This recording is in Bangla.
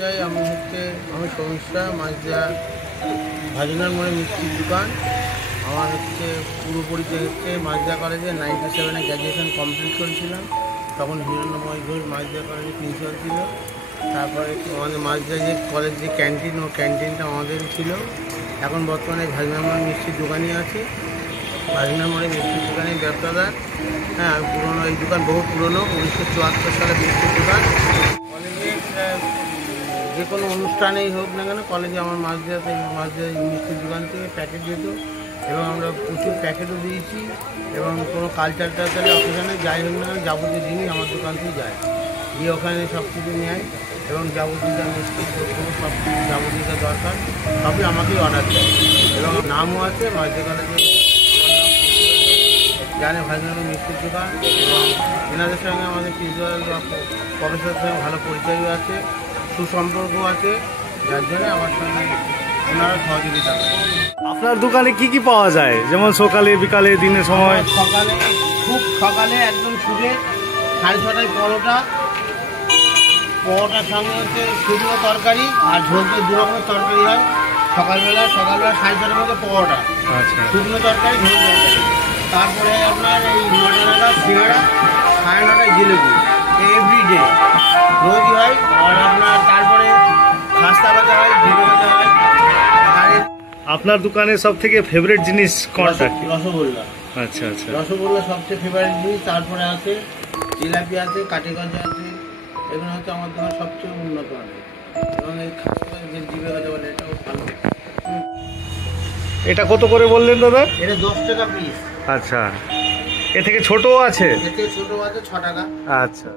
পরিচয় আমি সমস্যা মাঝদিয়া ভাজনার মোড়ে মিষ্টির দোকান। আমার পুরো পরিচয় মাঝদিয়া কলেজে 97-এ গ্র্যাজুয়েশন কমপ্লিট করেছিলাম। তখন হিরণ্যময় ঘোষ মাঝদিয়া কলেজে প্রিন্সিপাল ছিল। তারপরে আমাদের মাঝদিয়া যে কলেজ যে ক্যান্টিন, ও ক্যান্টিনটা আমাদের ছিল। এখন বর্তমানে ভাজনার মোড়ে মিষ্টির দোকানই আছে। ভাজনার মোড়ে মিষ্টির দোকানের ব্যবসাদার। হ্যাঁ, পুরোনো এই দোকান বহু পুরনো, 1974 সালে মিষ্টির দোকান। কলেজে যে কোনো অনুষ্ঠানেই হোক না কেন, কলেজে আমার মাঝদিয়া মিষ্টির দোকান থেকে প্যাকেট যেত, এবং আমরা প্রচুর প্যাকেটও দিয়েছি। এবং কোনো কালচার টালচারে অকেশনে যাই হোক না কেন, যাবতীয় জিনিস আমার দোকান থেকে যায়, গিয়ে ওখানে সব কিছু নেয়। এবং যাবতীয় যা মিষ্টি কোনো সব কিছু যাবতীয় যা দরকার সবই আমাকেই অর্ডার দেয়। এবং নামও আছে মাঝদিয়া কলেজে, জানে ভাজনার মিষ্টির দোকান। এবং এনাদের সঙ্গে আমাদের প্রিন্সিপাল বা প্রফেসরের সঙ্গে ভালো পরিচয়ও আছে, সুসম্পর্ক আছে, যার জন্য আমার সঙ্গে ওনারা সহযোগিতা করে। আপনার দোকানে কি কি পাওয়া যায়, যেমন সকালে বিকালে দিনের সময়? সকালে খুব সকালে একদম শুরু 6:30টায় পরোটার সঙ্গে হচ্ছে শুকনো তরকারি আর ঝোলতে 2 রকমের তরকারি হয়। সকালবেলা 6:30টার মধ্যে পরোটা, আচ্ছা, শুকনো তরকারি, ঝোল তরকারি। তারপরে আপনার এই 9টা নাগাদ সিঙ্গাড়া, 9:30টায় জিলেবি, এভরিডে রোজই হয়। আর আপনার তারপরে খাস্তা ভাজা হয়, ঘিরে ভাজা হয়। আর আপনার দোকানে সব থেকে ফেভারিট জিনিস কোনটা? রসগোল্লা। আচ্ছা আচ্ছা, রসগোল্লা সবচেয়ে ফেভারিট জিনিস। তারপরে আছে জিলাপি আছে, কাঠি গজা আছে। এগুলো হচ্ছে আমার দোকান সবচেয়ে উন্নত মানের। এবং এই খাস্তা যে জিভে ভাজা বলে, এটাও ভালো। এটা কত করে বললেন দাদা? এটা 10 টাকা পিস। আচ্ছা, এ থেকে ছোটও আছে? এর থেকে ছোটো আছে 6 টাকা। আচ্ছা।